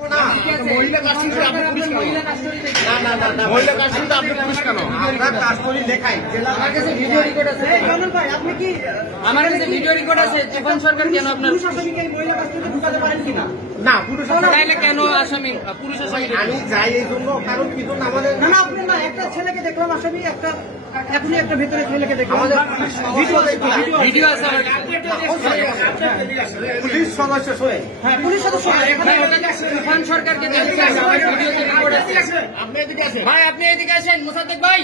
মহিলা কাস্টরি আপনি পুলিশ কেন? না না না মহিলা কাস্টরি আপনি পুলিশ কেন? আমরা কাস্টরি লেখাই। আমার কাছে ভিডিও রেকর্ড আছে। কামরুল ভাই আপনি কি আমার কাছে ভিডিও রেকর্ড আছে। তুফান সরকার কেন আপনার পুরুষ আসামিকে মহিলা কাস্টডিতে ঢুকাতে পারেন কিনা? না পুরুষ তাইলে কেন আসামি পুরুষ আসামি? আমি যাই এই জন্য কারণ কি জন্য আমাদের না না আপনি না একটা ছেলেকে দেখলাম আসামি একটা এখনই একটা ভেতরে ছেলেকে দেখলাম আমাদের ভিডিও আছে আমার পুলিশ সদস্য শোয়ে। হ্যাঁ পুলিশ সদস্য তুফান সরকারকে দেখতে আসে, আমার ভিডিওতে রেকর্ড আছে। আপনি এদিকে আসেন। ভাই আপনি এদিকে আসেন, মোসাদ্দেক ভাই।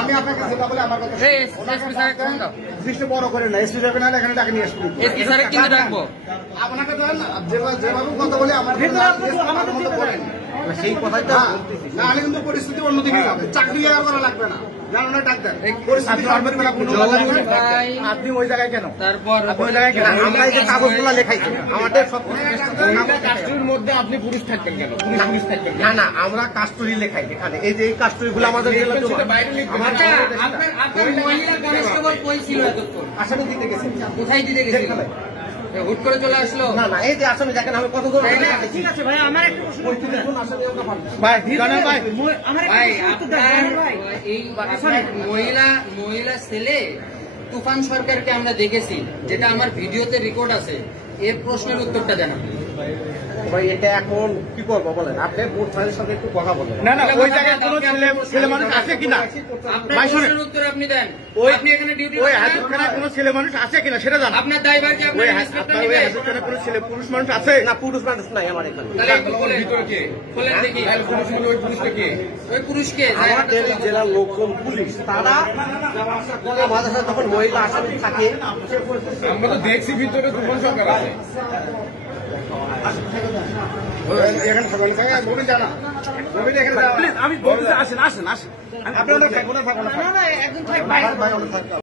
আমি আপনার কাছে বলে আমার কথা এই এসপি স্যারকে ফোন দাও। দৃষ্টি বড় করে না এসপি যাবে না এখানে ডাকে নিয়ে আসবি। এসপি স্যারকে কিন্তু ডাকবো। আপনাকে দেন যেভাবে কথা বলে আমার আমাদের মতো করেন সেই কথাটা না হলে কিন্তু পরিস্থিতি অন্যদিকে যাবে। চাকরি আর করা লাগবে না জানো না ডাক্তার পরিস্থিতি আপনি ওই জায়গায় কেন? তারপর ওই জায়গায় কেন? আমরা এই যে কাগজগুলো লেখাই আমাদের সব কাস্টরির মধ্যে আপনি পুরুষ থাকবেন কেন? পুলিশ থাকবেন না না আমরা কাস্টরি লেখাই এখানে এই যে এই কাস্টরি গুলো আমাদের আচ্ছা, আপনার মহিলা কনস্টেবল কই ছিল এতক্ষণ? আসামি দিতে গেছেন কোথায় দিতে গেছিল? হুট করে চলে আসলো। না না এই যে আসামি দেখেন আমি কত দূর ঠিক আছে ভাই আমার একটা প্রশ্ন ভাই জানেন ভাই আমার ভাই একটা আপনার ভাই এই আপনার মহিলা ছেলে তুফান সরকারকে আমরা দেখেছি, যেটা আমার ভিডিওতে রেকর্ড আছে। এর প্রশ্নের উত্তরটা জানান ভাই। এটা এখন কি করবো বলেন? আপনি বোর্ড ফাইলের সাথে একটু কথা বলেন। না না ওই জায়গায় কোনো ছেলে মানুষ আছে কিনা? আপনার ভাই শুনেন, প্রশ্নের উত্তর আপনি দেন। ওই আপনি এখানে ডিউটি ওই করেন না? হাজতখানায় কোনো ছেলে মানুষ আছে কিনা সেটা জানা। আপনার দায়ভার কি আপনার ওই ইন্সপেক্টর ওই নেবে? হাজতখানায় কোনো ছেলে পুরুষ মানুষ আছে? না পুরুষ মানুষ নাই আমার এখানে। তাহলে একটু খোলেন। খোলেন দেখি। ওই পুরুষকে আমাদের জেলার লোকজন পুলিশ তারা আমাদের সাথে যখন মহিলা আসামি থাকে আমরা তো দেখছি ভিতরে তুফান সরকার আছে। এখানে সবাই জানা আমি বলতে আসেন আসেন আসেন। আপনারা থাকবো না না না একদম ঠিক ভাই